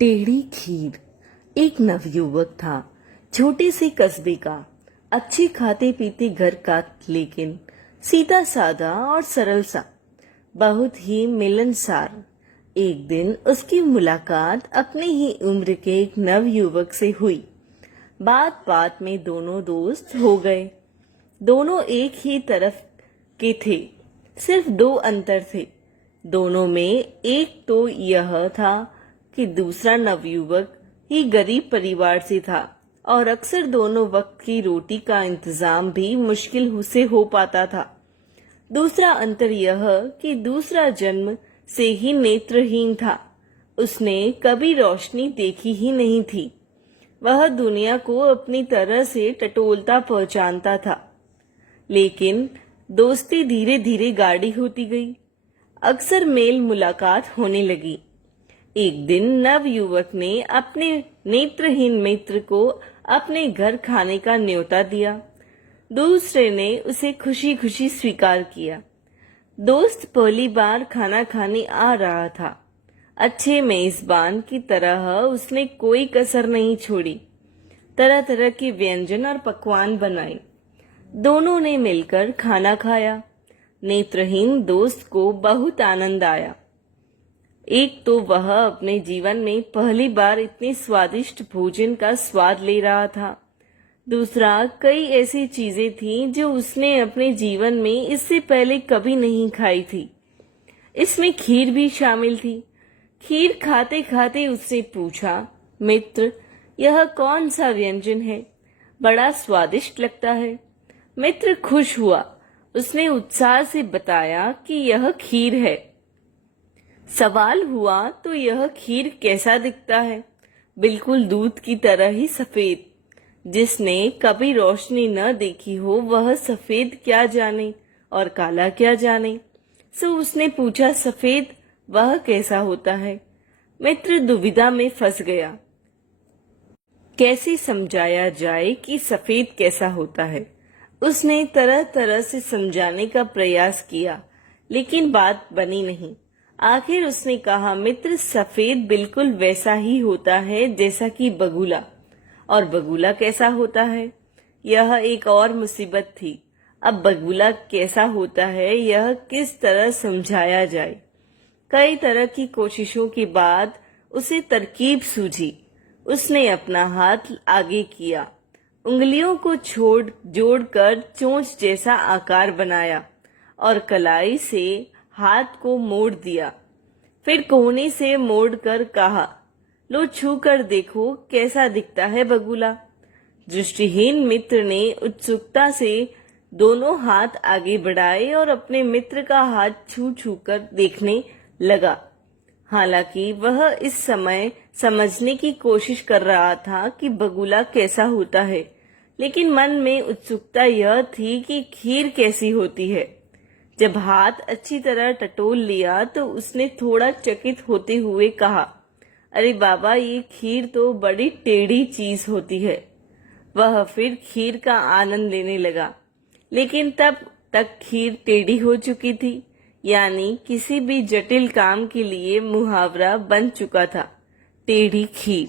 टेढ़ी खीर। एक नवयुवक था, छोटे से कस्बे का, अच्छे खाते पीते घर का, लेकिन सीधा साधा और सरल सा, बहुत ही मिलनसार। एक दिन उसकी मुलाकात अपने ही उम्र के एक नवयुवक से हुई। बात बात में दोनों दोस्त हो गए। दोनों एक ही तरफ के थे, सिर्फ दो अंतर थे दोनों में। एक तो यह था कि दूसरा नवयुवक ही गरीब परिवार से था और अक्सर दोनों वक्त की रोटी का इंतजाम भी मुश्किल से हो पाता था। दूसरा अंतर यह कि दूसरा जन्म से ही नेत्रहीन था। उसने कभी रोशनी देखी ही नहीं थी। वह दुनिया को अपनी तरह से टटोलता पहचानता था। लेकिन दोस्ती धीरे धीरे गाढ़ी होती गई। अक्सर मेल मुलाकात होने लगी। एक दिन नवयुवक ने अपने नेत्रहीन मित्र को अपने घर खाने का न्योता दिया। दूसरे ने उसे खुशी खुशी स्वीकार किया। दोस्त पहली बार खाना खाने आ रहा था। अच्छे मेजबान की तरह उसने कोई कसर नहीं छोड़ी। तरह तरह के व्यंजन और पकवान बनाए। दोनों ने मिलकर खाना खाया। नेत्रहीन दोस्त को बहुत आनंद आया। एक तो वह अपने जीवन में पहली बार इतने स्वादिष्ट भोजन का स्वाद ले रहा था। दूसरा, कई ऐसी चीजें थीं जो उसने अपने जीवन में इससे पहले कभी नहीं खाई थी। इसमें खीर भी शामिल थी। खीर खाते खाते उससे पूछा, मित्र, यह कौन सा व्यंजन है? बड़ा स्वादिष्ट लगता है। मित्र खुश हुआ। उसने उत्साह से बताया कि यह खीर है। सवाल हुआ, तो यह खीर कैसा दिखता है? बिल्कुल दूध की तरह ही सफेद। जिसने कभी रोशनी न देखी हो वह सफेद क्या जाने और काला क्या जाने। सो उसने पूछा, सफेद वह कैसा होता है? मित्र दुविधा में फंस गया। कैसे समझाया जाए कि सफेद कैसा होता है? उसने तरह तरह से समझाने का प्रयास किया, लेकिन बात बनी नहीं। आखिर उसने कहा, मित्र, सफेद बिल्कुल वैसा ही होता है जैसा कि बगुला। और बगुला कैसा होता है? यह एक और मुसीबत थी। अब बगुला कैसा होता है यह किस तरह समझाया जाए? कई तरह की कोशिशों के बाद उसे तरकीब सूझी। उसने अपना हाथ आगे किया, उंगलियों को जोड़कर चोंच जैसा आकार बनाया और कलाई से हाथ को मोड़ दिया। फिर कोहनी से मोड़कर कहा, लो छू कर देखो कैसा दिखता है बगुला। दृष्टिहीन मित्र ने उत्सुकता से दोनों हाथ आगे बढ़ाए और अपने मित्र का हाथ छू छू कर देखने लगा। हालांकि वह इस समय समझने की कोशिश कर रहा था कि बगुला कैसा होता है, लेकिन मन में उत्सुकता यह थी कि खीर कैसी होती है। जब हाथ अच्छी तरह टटोल लिया तो उसने थोड़ा चकित होते हुए कहा, अरे बाबा, ये खीर तो बड़ी टेढ़ी चीज होती है। वह फिर खीर का आनंद लेने लगा, लेकिन तब तक खीर टेढ़ी हो चुकी थी। यानी किसी भी जटिल काम के लिए मुहावरा बन चुका था, टेढ़ी खीर।